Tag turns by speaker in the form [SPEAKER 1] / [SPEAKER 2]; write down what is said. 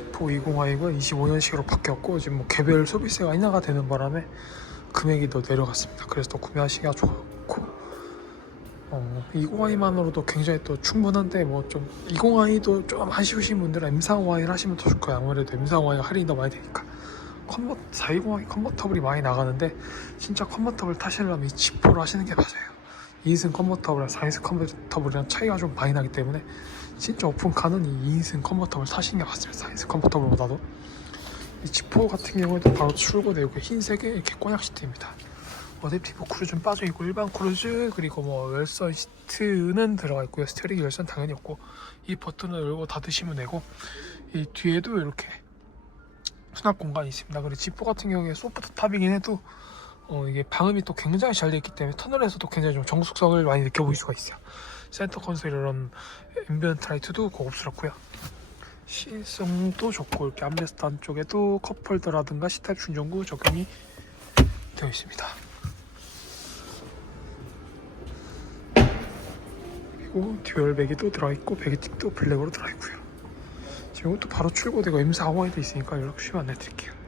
[SPEAKER 1] 지포 20i고요 25년식으로 바뀌었고 지금 뭐 개별 소비세가 인하가 되는 바람에 금액이 더 내려갔습니다. 그래서 또 구매하시기가 좋고 어, 20i만으로도 굉장히 또 충분한데 뭐 좀 20i도 좀 아쉬우신 분들은 M40i를 하시면 더 좋을 거예요. 아무래도 M40i가 할인이 더 많이 되니까. 컨버 420i 컨버터블이 많이 나가는데 진짜 컨버터블 타시려면 이 지포로 하시는 게 맞아요. 2인승 컨버터블이랑 4인승 컨버터블이랑 차이가 좀 많이 나기 때문에 진짜 오픈카는 이 2인승 컨버터블 타시는 게 맞습니다. 4인승 컨버터블보다도. 이 지포 같은 경우에도 바로 출고되고 이렇게 흰색에 이렇게 꼬냑 시트입니다. 어댑티브 크루즈는 빠져있고 일반 크루즈 그리고 뭐 열선 시트는 들어가 있고요. 스티어링 열선 당연히 없고 이 버튼을 열고 닫으시면 되고 이 뒤에도 이렇게 수납 공간이 있습니다. 그리고 지포 같은 경우에 소프트 탑이긴 해도 어, 이게 방음이 또 굉장히 잘 되어 있기 때문에 터널에서도 굉장히 좀 정숙성을 많이 느껴볼 수가 있어요 센터 콘솔 이런 앰비언트 라이트도 고급스럽고요. 시성도 좋고 이렇게 암레스트 안쪽에도 컵홀더라든가 C타입 충전구 적용이 되어 있습니다. 그리고 듀얼 배기도 들어있고 배기틱도 블랙으로 들어있고요. 지금 또 바로 출고되고 M4 5에도 있으니까 연락 주시면 안내드릴게요